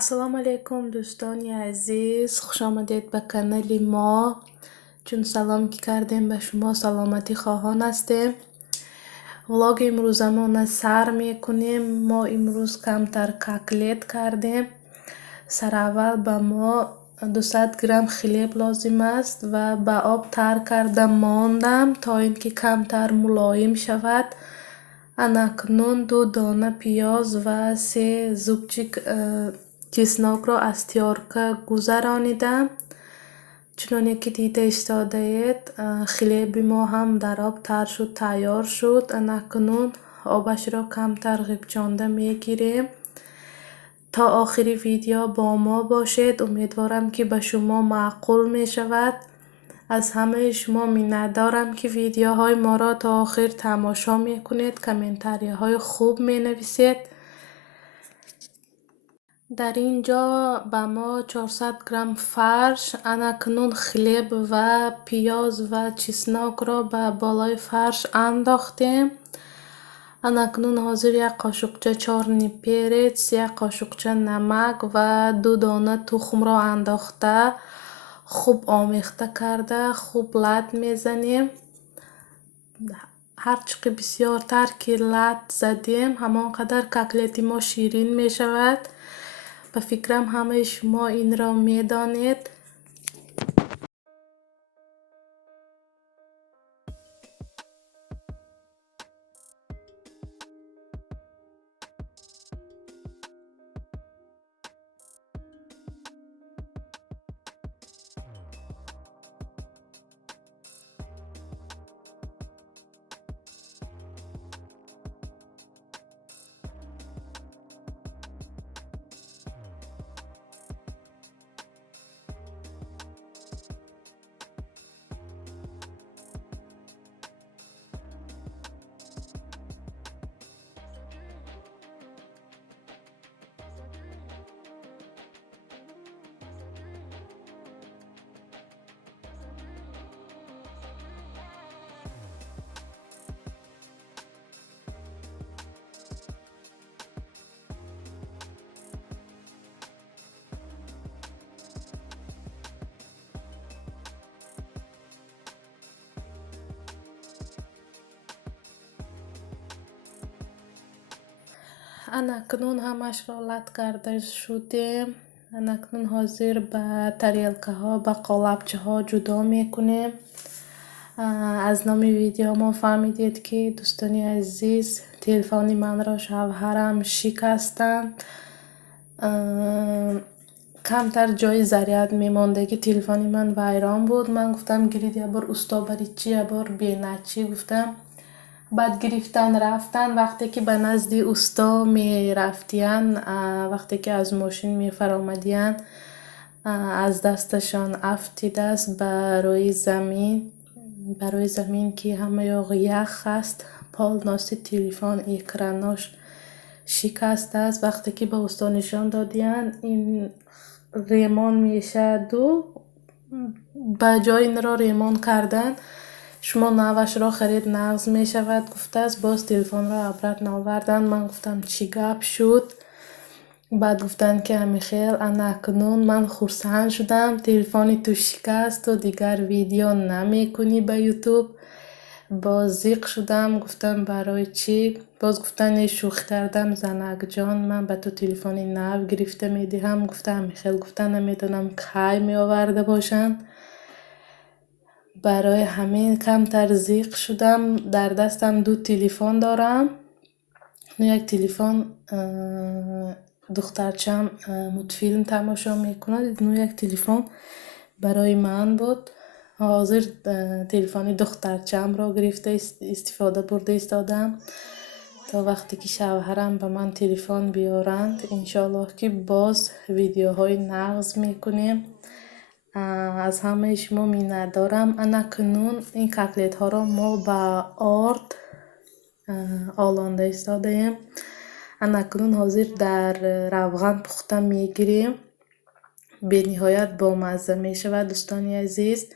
السلام علیکم دوستان عزیز، خوش آمدید به کانال ما. چون سلام که کردیم به شما سلامتی خواهان هستیم. ولاگ امروزمون سر میکنیم. ما امروز کمتر کاکلت کردیم. سر اول به ما 200 گرم خلیب لازم است و به آب تر کردم ماندم تا اینکه کمتر ملایم شود. اکنون 2 دانه پیاز و 3 زوبچیک چسناک را از تیارکه گذرانیدم. چنانه که دیده استاده اید خلیب ما هم در آب تر شد، تیار شد. اکنون آبش را کمتر غیبچانده میگیریم. تا آخری ویدیو با ما باشید. امیدوارم که به شما معقول می شود. از همه شما منت دارم که ویدیوهای ما را تا آخر تماشا میکنید، کامنتاری های خوب می نویسید. در اینجا به ما 400 گرم فرش، اکنون خلیب و پیاز و چسناک را به بالای فرش انداختیم. اکنون حاضر 1 قاشقچه چارنی پرچ، 1 قاشقچه نمک و 2 دانه تخم را انداخته خوب آمیخته کرده خوب لط میزنیم. هرچقدر بسیارتر که لط زدیم همانقدر کاکلت ما شیرین می شود. به فکرم همه شما این را می دانید. اکنون همش را لط کرده شدیم. اکنون حاضر به تریلکه ها به قالبچه ها جدا میکنیم. از نام ویدیو ما فهمیدید که دوستانی عزیز تلفن من را شوهرم شکستن. کمتر جای ضریت میمانده که تلفن من ویران بود. من گفتم گرید یه بار استا بری چی یه بار بینچی گفتم. بعد گرفتن رفتن. وقتی که به نزد استا می رفتین، وقتی که از ماشین می فرامدین، از دستشان افتیده است برای زمین که همه یاغ یخ است. پال ناسی تلفن اکراناش شکست است. وقتی که به استا نشان دادین این ریمان میشه دو به جای این را ریمان کردن. شما نوش را خرید نغز می شود گفته است. باز تلفن را عبرت ناوردن. من گفتم چی گپ شد. بعد گفتن که همیخیل اکنون من خرسند شدم تلفنی تو شکست و دیگر ویدیو نمی کنی به یوتیوب. باز زیق شدم گفتم برای چی. باز گفتن شوخی کردم زنک جان من به تو تلفنی نو گرفته می دهم. گفتم همیخیل گفتن نمیدونم کی می آورده باشن. برای همین کمتر زیق شدم. در دستم 2 تلفن دارم. یک تلفن دخترچم مدفیلم تماشا میکنه. یک تلفن برای من بود. حاضر تلفن دخترچم را گرفته استفاده برده ایستادم تا وقتی که شوهرم به من تلفن بیارند انشالله که باز ویدیوهای نغز میکنیم. از همه شما منت دارم. اکنون این کاکلت ها را ما به آرد آلانده ایستاده ایم. اکنون حاضر در روغن پخته میگیریم. به نهایت با مزه می شود دوستانی عزیز.